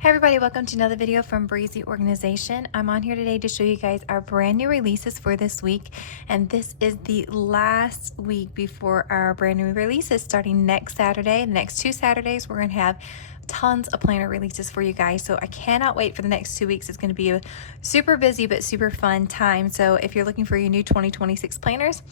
Hey everybody, welcome to another video from Breezy Organization. I'm on here today to show you guys our brand new releases for this week, and this is the last week before our brand new releases starting next Saturday. The next 2 Saturdays we're going to have tons of planner releases for you guys, so I cannot wait for the next 2 weeks. It's going to be a super busy but super fun time. So if you're looking for your new 2026 planners,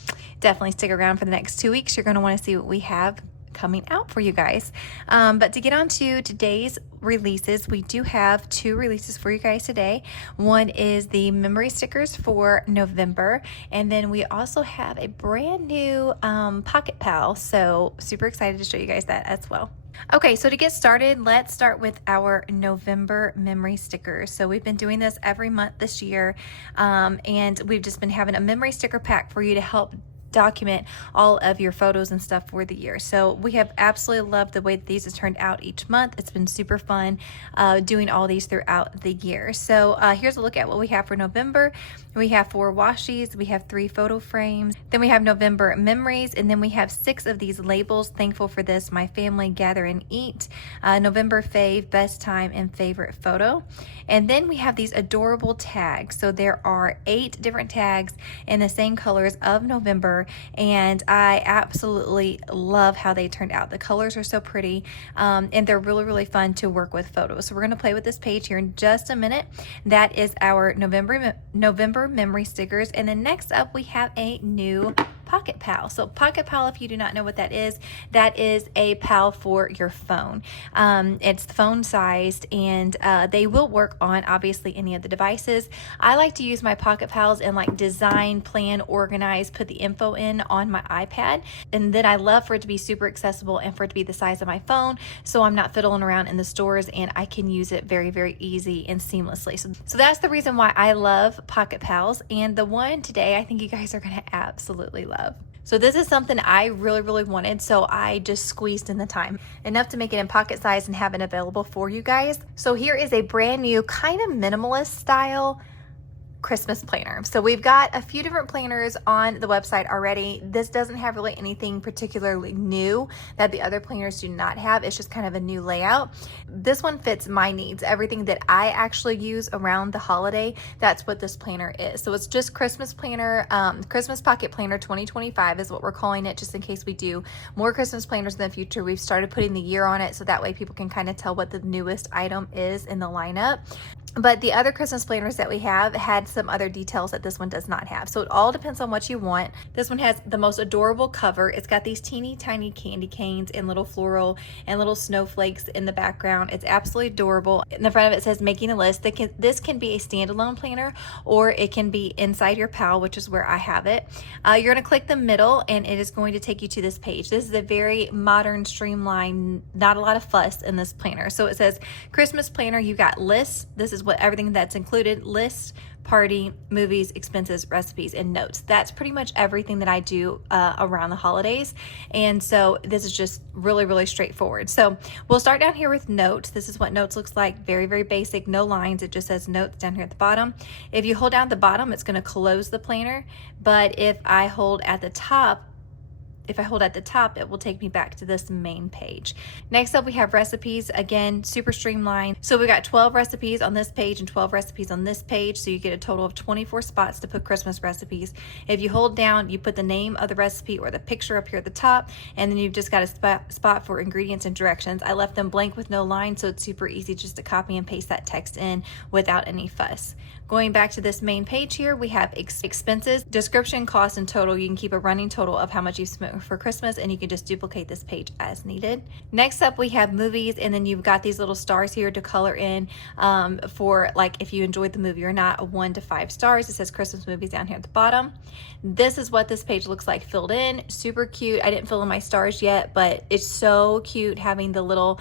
definitely stick around for the next 2 weeks. You're going to want to see what we have coming out for you guys. But to get on to today's releases, we do have 2 releases for you guys today. One is the memory stickers for November, and then we also have a brand new pocket pal, so super excited to show you guys that as well. Okay, so to get started, let's start with our November memory stickers. So we've been doing this every month this year, and we've just been having a memory sticker pack for you to help document all of your photos and stuff for the year. So we have absolutely loved the way that these have turned out each month. It's been super fun doing all these throughout the year. So here's a look at what we have for November. We have 4 washies, we have 3 photo frames, then we have November memories, and then we have 6 of these labels. Thankful for this, my family, gather and eat, November fave, best time, and favorite photo. And then we have these adorable tags. So there are 8 different tags in the same colors of November, and I absolutely love how they turned out. The colors are so pretty, and they're really fun to work with photos. So we're going to play with this page here in just a minute. That is our November memory stickers. And then next up we have a new pocket pal. So pocket pal, if you do not know what that is a pal for your phone. It's phone sized, and they will work on obviously any of the devices. I like to use my pocket pals and like design, plan, organize, put the info in on my iPad, and then I love for it to be super accessible and for it to be the size of my phone, so I'm not fiddling around in the stores, and I can use it very easy and seamlessly. So that's the reason why I love pocket pals, and the one today I think you guys are going to absolutely love. So this is something I really wanted, so I just squeezed in the time enough to make it in pocket size and have it available for you guys. So here is a brand new kind of minimalist style Christmas planner. So we've got a few different planners on the website already. This doesn't have really anything particularly new that the other planners do not have. It's just kind of a new layout. This one fits my needs. Everything that I actually use around the holiday, that's what this planner is. So it's just Christmas planner, Christmas pocket planner 2025 is what we're calling it, just in case we do more Christmas planners in the future. We've started putting the year on it, so that way people can kind of tell what the newest item is in the lineup. But the other Christmas planners that we have had some other details that this one does not have. So it all depends on what you want. This one has the most adorable cover. It's got these teeny tiny candy canes and little floral and little snowflakes in the background. It's absolutely adorable. In the front of it says making a list. This can be a standalone planner, or it can be inside your pal, which is where I have it. You're going to click the middle, and it is going to take you to this page. This is a very modern, streamlined, not a lot of fuss in this planner. So it says Christmas planner. You got lists. This is what everything that's included: lists, party, movies, expenses, recipes, and notes. That's pretty much everything that I do around the holidays, and so this is just really straightforward. So we'll start down here with notes. This is what notes looks like. Very basic, no lines. It just says notes down here at the bottom. If you hold down at the bottom, it's going to close the planner, but if I hold at the top, it will take me back to this main page. Next up, we have recipes. Again, super streamlined. So we got 12 recipes on this page and 12 recipes on this page. So you get a total of 24 spots to put Christmas recipes. If you hold down, you put the name of the recipe or the picture up here at the top, and then you've just got a spot for ingredients and directions. I left them blank with no line, so it's super easy just to copy and paste that text in without any fuss. Going back to this main page here, we have expenses, description, cost, and total. You can keep a running total of how much you've spent for Christmas, and you can just duplicate this page as needed. Next up, we have movies, and then you've got these little stars here to color in for like if you enjoyed the movie or not, 1 to 5 stars. It says Christmas movies down here at the bottom. This is what this page looks like filled in. Super cute. I didn't fill in my stars yet, but it's so cute having the little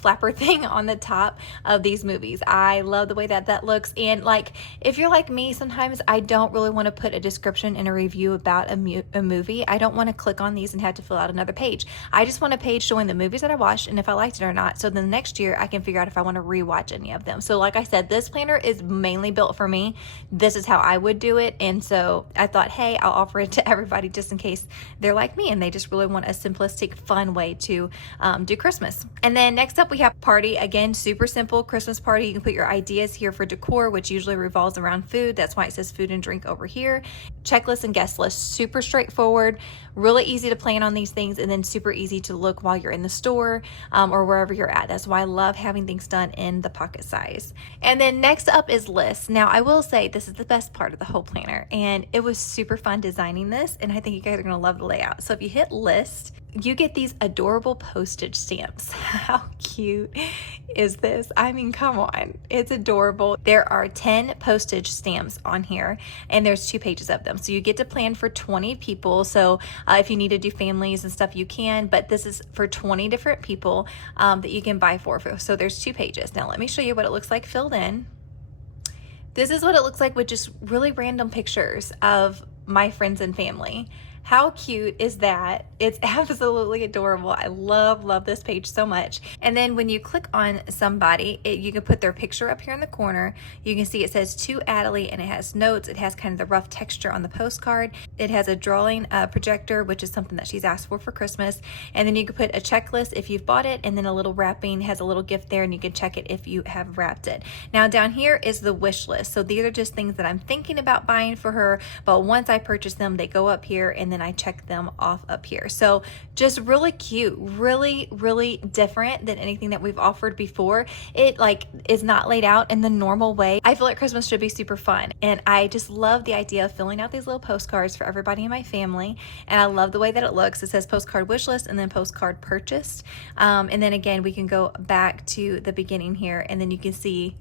flapper thing on the top of these movies. I love the way that looks. And like, if you're like me, sometimes I don't really want to put a description in a review about a movie. I don't want to click on these and have to fill out another page. I just want a page showing the movies that I watched and if I liked it or not. So then the next year I can figure out if I want to rewatch any of them. So like I said, this planner is mainly built for me. This is how I would do it. And so I thought, hey, I'll offer it to everybody just in case they're like me and they just really want a simplistic, fun way to do Christmas. And then next up we have party. Again, super simple Christmas party. You can put your ideas here for decor, which usually revolves around food. That's why it says food and drink over here. Checklist and guest list, super straightforward, really easy to plan on these things, and then super easy to look while you're in the store or wherever you're at. That's why I love having things done in the pocket size. And then next up is lists. Now I will say this is the best part of the whole planner, and it was super fun designing this, and I think you guys are gonna love the layout. So if you hit list, you get these adorable postage stamps. How cute is this? I mean, come on, it's adorable. There are 10 postage stamps on here, and there's 2 pages of them. So you get to plan for 20 people. So if you need to do families and stuff, you can, but this is for 20 different people that you can buy for. So there's 2 pages. Now let me show you what it looks like filled in. This is what it looks like with just really random pictures of my friends and family. How cute is that? It's absolutely adorable. I love this page so much. And then when you click on somebody, you can put their picture up here in the corner. You can see it says to Adelie, and it has notes. It has kind of the rough texture on the postcard. It has a drawing projector, which is something that she's asked for Christmas. And then you can put a checklist if you've bought it, and then a little wrapping, has a little gift there, and you can check it if you have wrapped it. Now down here is the wish list. So these are just things that I'm thinking about buying for her, but once I purchase them, they go up here, and then I check them off up here. So just really cute, really different than anything that we've offered before. It like is not laid out in the normal way. I feel like Christmas should be super fun, and I just love the idea of filling out these little postcards for everybody in my family, and I love the way that it looks. It says postcard wish list and then postcard purchased, and then again we can go back to the beginning here, and then you can see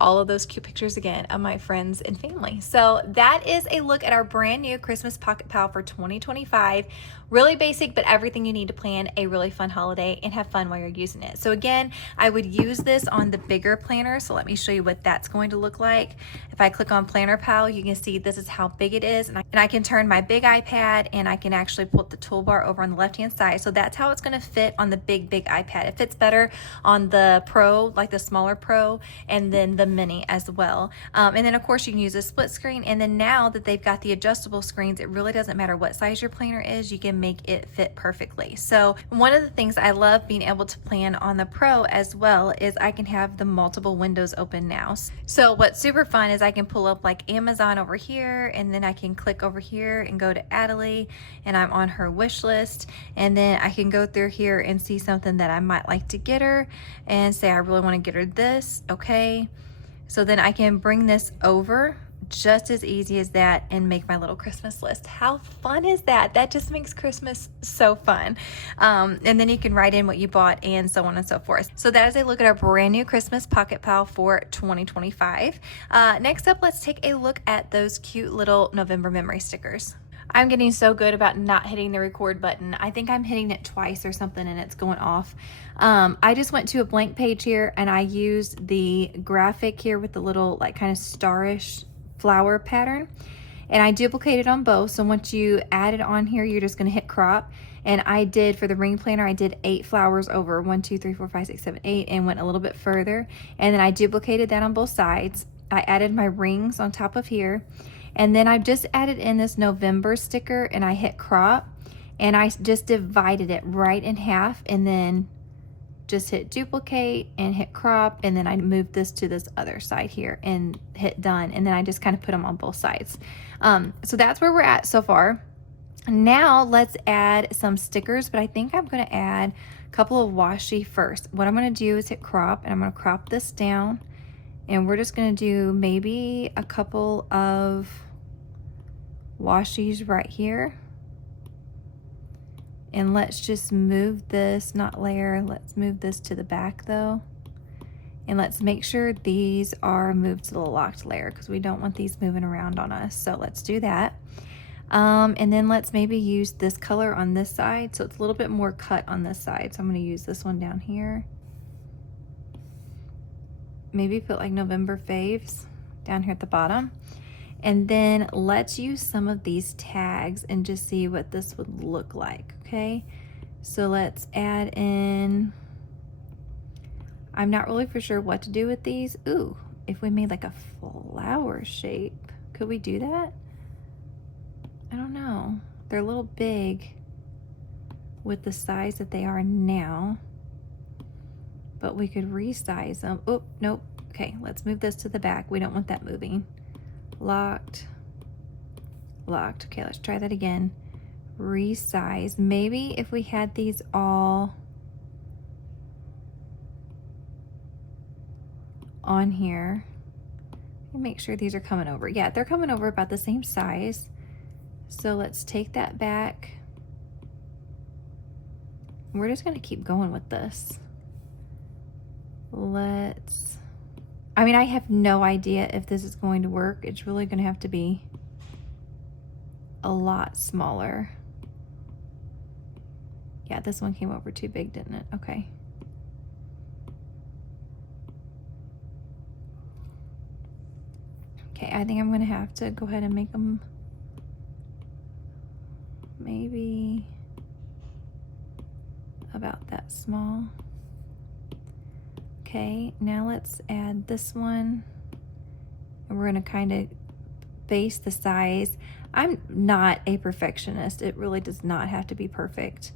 all of those cute pictures again of my friends and family. So that is a look at our brand new Christmas Pocket Pal for 2025. Really basic, but everything you need to plan a really fun holiday and have fun while you're using it. So again, I would use this on the bigger planner. So let me show you what that's going to look like. If I click on Planner Pal, you can see this is how big it is. And I can turn my big iPad, and I can actually pull up the toolbar over on the left-hand side. So that's how it's gonna fit on the big iPad. It fits better on the Pro, like the smaller Pro, and then the mini as well. And then of course you can use a split screen, and then now that they've got the adjustable screens, it really doesn't matter what size your planner is, you can make it fit perfectly. So one of the things I love being able to plan on the Pro as well is I can have the multiple windows open now. So what's super fun is I can pull up like Amazon over here, and then I can click over here and go to Adelie, and I'm on her wish list, and then I can go through here and see something that I might like to get her and say I really want to get her this. Okay, so then I can bring this over just as easy as that and make my little Christmas list. How fun is that? That just makes Christmas so fun. And then you can write in what you bought and so on and so forth. So that is a look at our brand new Christmas Pocket Pal for 2025. Next up, let's take a look at those cute little November memory stickers. I'm getting so good about not hitting the record button. I think I'm hitting it twice or something and it's going off. I just went to a blank page here, and I used the graphic here with the little like kind of starish flower pattern, and I duplicated on both. So once you add it on here, you're just going to hit crop. And I did, for the ring planner, I did 8 flowers over 1, 2, 3, 4, 5, 6, 7, 8, and went a little bit further. And then I duplicated that on both sides. I added my rings on top of here. And then I just added in this November sticker, and I hit crop, and I just divided it right in half, and then just hit duplicate and hit crop, and then I moved this to this other side here and hit done, and then I just kind of put them on both sides. So that's where we're at so far. Now let's add some stickers, but I think I'm going to add a couple of washi first. What I'm going to do is hit crop, and I'm going to crop this down, and we're just going to do maybe a couple of washies right here. And let's just move this, not layer, let's move this to the back though. And let's make sure these are moved to the locked layer, because we don't want these moving around on us. So let's do that. And then let's maybe use this color on this side, so it's a little bit more cut on this side. So I'm going to use this one down here. Maybe put like November faves down here at the bottom. And then let's use some of these tags and just see what this would look like, okay? So let's add in, I'm not really for sure what to do with these. Ooh, if we made like a flower shape, could we do that? I don't know. They're a little big with the size that they are now, but we could resize them. Oh, nope. Okay, let's move this to the back. We don't want that moving. Locked, locked. Okay, let's try that again. Resize. Maybe if we had these all on here, make sure these are coming over. Yeah, they're coming over about the same size. So let's take that back. We're just gonna keep going with this. I mean, I have no idea if this is going to work. It's really gonna have to be a lot smaller. Yeah, this one came over too big, didn't it? Okay. Okay, I think I'm gonna have to go ahead and make them maybe about that small. Okay, now let's add this one. And we're gonna kind of base the size. I'm not a perfectionist. It really does not have to be perfect.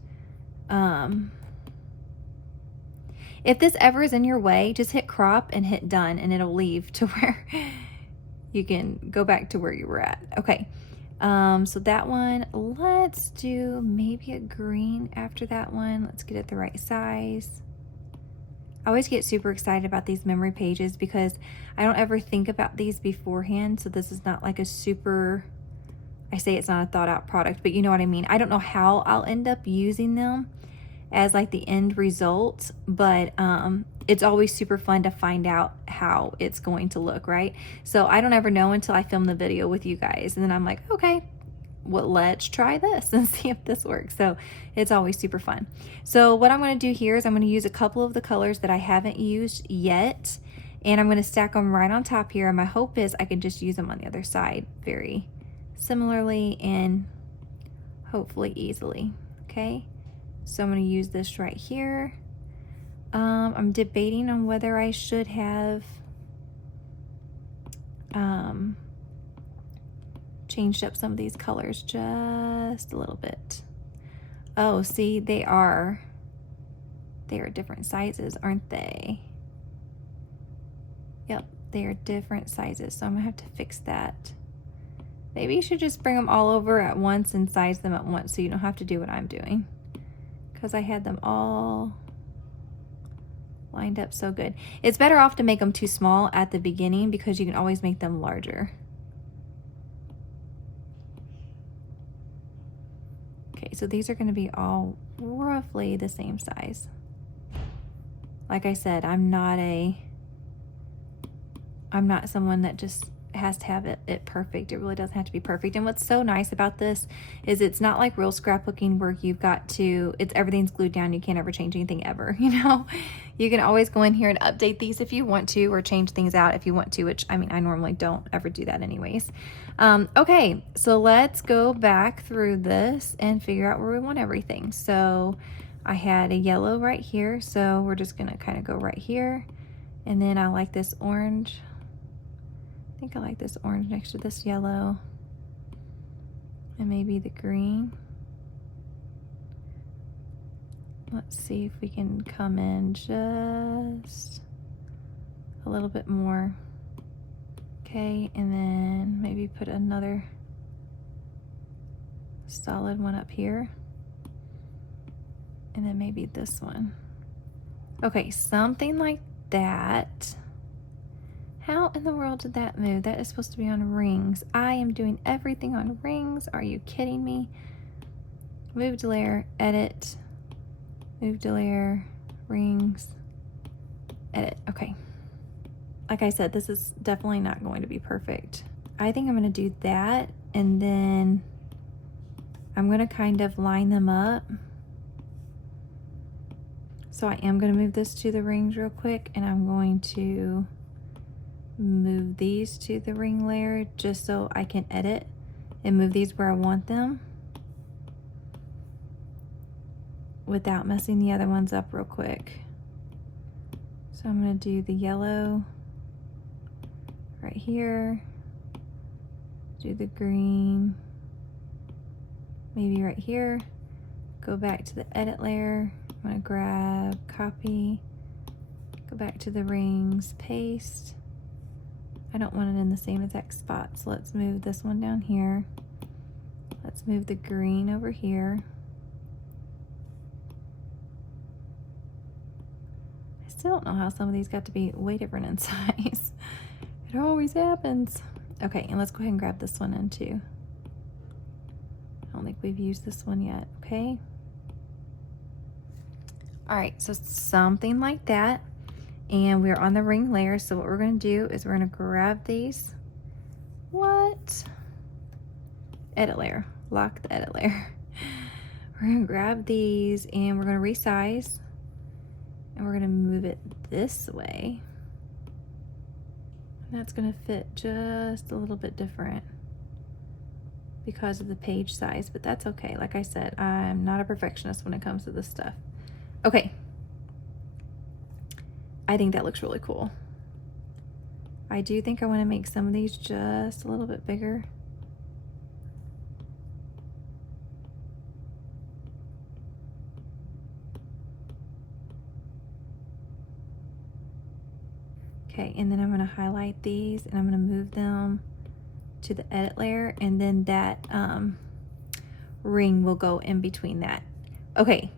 If this ever is in your way, just hit crop and hit done, and it'll leave to where you can go back to where you were at. Okay, so that one, let's do maybe a green after that one. Let's get it the right size. I always get super excited about these memory pages because I don't ever think about these beforehand. So this is not like a super, I say it's not a thought out product, but you know what I mean. I don't know how I'll end up using them as like the end result, but it's always super fun to find out how it's going to look, right? So I don't ever know until I film the video with you guys, and then I'm like, okay, well, let's try this and see if this works. So it's always super fun. So what I'm going to do here is I'm going to use a couple of the colors that I haven't used yet, and I'm going to stack them right on top here. And my hope is I can just use them on the other side very similarly and hopefully easily. Okay, so I'm going to use this right here. I'm debating on whether I should have changed up some of these colors just a little bit. Oh, see, they are different sizes, aren't they? Yep, they are different sizes, so I'm gonna have to fix that. Maybe you should just bring them all over at once and size them at once so you don't have to do what I'm doing, because I had them all lined up so good. It's better off to make them too small at the beginning because you can always make them larger. Okay, so these are going to be all roughly the same size. Like I said, I'm not someone that just has to have it perfect. It really doesn't have to be perfect. And what's so nice about this is it's not like real scrapbooking where you've got to, everything's glued down. You can't ever change anything ever, you know? You can always go in here and update these if you want to, or change things out if you want to, which I mean, I normally don't ever do that anyways. Okay, so let's go back through this and figure out where we want everything. So I had a yellow right here, so we're just gonna kind of go right here. And then I like this orange. I think I like this orange next to this yellow, and maybe the green. Let's see if we can come in just a little bit more. Okay, and then maybe put another solid one up here, and then maybe this one. Okay, something like that. How in the world did that move? That is supposed to be on rings. I am doing everything on rings. Are you kidding me? Move to layer, edit, move to layer, rings, edit. Okay. Like I said, this is definitely not going to be perfect. I think I'm going to do that, and then I'm going to kind of line them up. So I am going to move this to the rings real quick, and I'm going to move these to the ring layer just so I can edit and move these where I want them without messing the other ones up real quick. So I'm going to do the yellow right here, do the green maybe right here, go back to the edit layer. I'm going to grab copy, go back to the rings, paste. I don't want it in the same exact spot, so let's move this one down here. Let's move the green over here. I still don't know how some of these got to be way different in size. It always happens. Okay, and let's go ahead and grab this one in too. I don't think we've used this one yet, okay? All right, so something like that. And we're on the ring layer, so what we're gonna do is we're gonna grab these. What? Edit layer, lock the edit layer. We're gonna grab these and we're gonna resize. And we're gonna move it this way. And that's gonna fit just a little bit different because of the page size, but that's okay. Like I said, I'm not a perfectionist when it comes to this stuff. Okay. I think that looks really cool. I do think I want to make some of these just a little bit bigger. Okay, and then I'm going to highlight these and I'm going to move them to the edit layer, and then that ring will go in between that. Okay.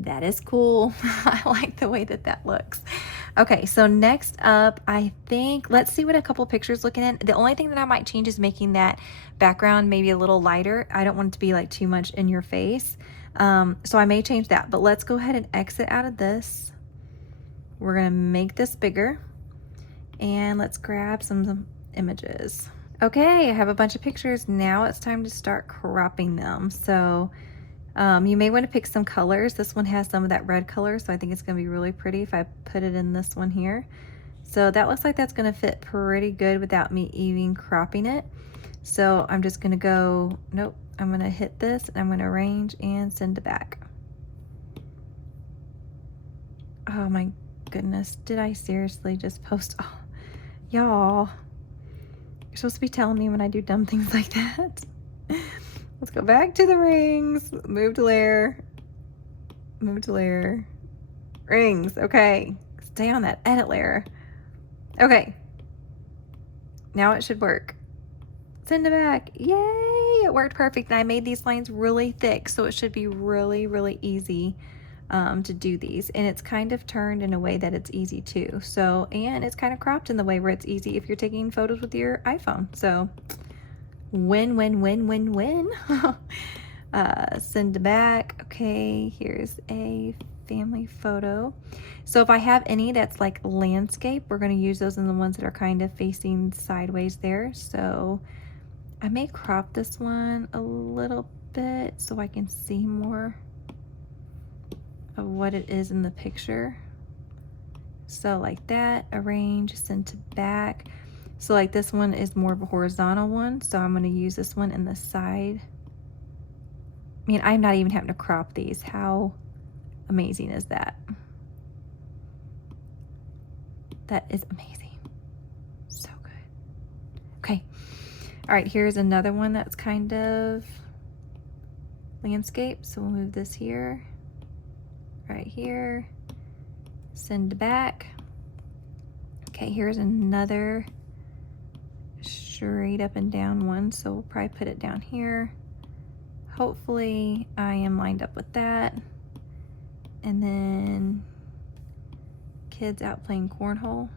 That is cool. I like the way that that looks. Okay, so next up, I think, let's see what a couple pictures looking in. The only thing that I might change is making that background maybe a little lighter. I don't want it to be like too much in your face. So I may change that, but let's go ahead and exit out of this. We're gonna make this bigger and let's grab some images. Okay, I have a bunch of pictures. Now it's time to start cropping them. So you may want to pick some colors. This one has some of that red color, so I think it's going to be really pretty if I put it in this one here. So that looks like that's going to fit pretty good without me even cropping it. So I'm just going to go, nope, I'm going to hit this, and I'm going to arrange and send it back. Oh my goodness, did I seriously just post? Oh, y'all, you're supposed to be telling me when I do dumb things like that. Let's go back to the rings, move to layer, rings, okay. Stay on that edit layer. Okay, now it should work. Send it back, yay, it worked perfect. And I made these lines really thick, so it should be really, really easy to do these. And it's kind of turned in a way that it's easy too. So, and it's kind of cropped in the way where it's easy if you're taking photos with your iPhone. So, win, win, win, win, win. Send it back. Okay, here's a family photo. So if I have any that's like landscape, we're going to use those in the ones that are kind of facing sideways there. So I may crop this one a little bit so I can see more of what it is in the picture. So like that, arrange, send to back. So like this one is more of a horizontal one, so I'm going to use this one in the side. I mean, I'm not even having to crop these. How amazing is that? That is amazing. So good. Okay. All right, here's another one that's kind of landscape. So we'll move this here, right here, send back. Okay, here's another straight up and down one, so we'll probably put it down here. Hopefully I am lined up with that. And then kids out playing cornhole.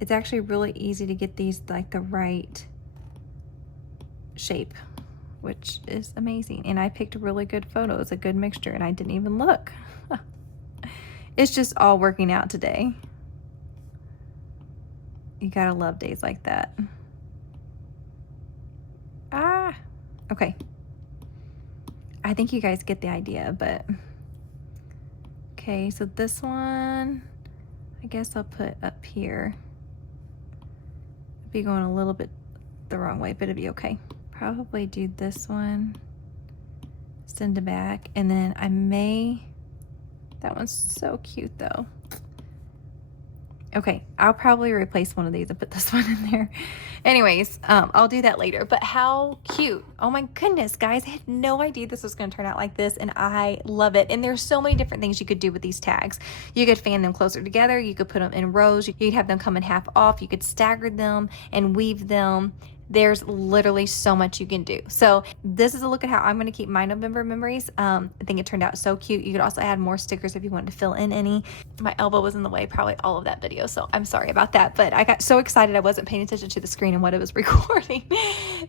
It's actually really easy to get these like the right shape, which is amazing. And I picked really good photos, a good mixture, and I didn't even look. It's just all working out today. You gotta love days like that. Ah, okay. I think you guys get the idea, but okay, so this one, I guess I'll put up here. Be going a little bit the wrong way, but it'd be okay. Probably do this one, send it back, and then I may, that one's so cute though. Okay, I'll probably replace one of these and put this one in there. Anyways, I'll do that later. But how cute. Oh my goodness, guys. I had no idea this was going to turn out like this, and I love it. And there's so many different things you could do with these tags. You could fan them closer together. You could put them in rows. You could have them come in half off. You could stagger them and weave them. There's literally so much you can do. So this is a look at how I'm going to keep my November memories. I think it turned out so cute. You could also add more stickers if you wanted to fill in any. My elbow was in the way probably all of that video, so I'm sorry about that. But I got so excited I wasn't paying attention to the screen and what it was recording.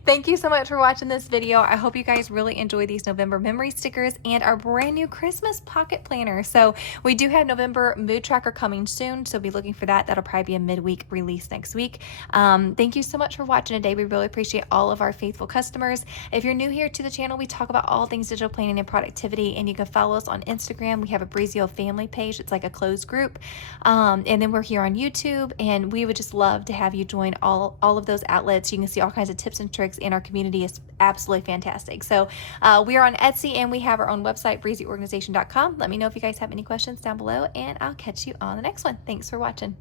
Thank you so much for watching this video. I hope you guys really enjoy these November memory stickers and our brand new Christmas pocket planner. So we do have November mood tracker coming soon, so be looking for that. That'll probably be a midweek release next week. Thank you so much for watching today. We really appreciate all of our faithful customers. If you're new here to the channel, we talk about all things digital planning and productivity, and you can follow us on Instagram. We have a Breezio family page. It's like a closed group. And then we're here on YouTube, and we would just love to have you join all of those outlets. You can see all kinds of tips and tricks, and our community is absolutely fantastic. So we are on Etsy, and we have our own website, breezyorganization.com. Let me know if you guys have any questions down below, and I'll catch you on the next one. Thanks for watching.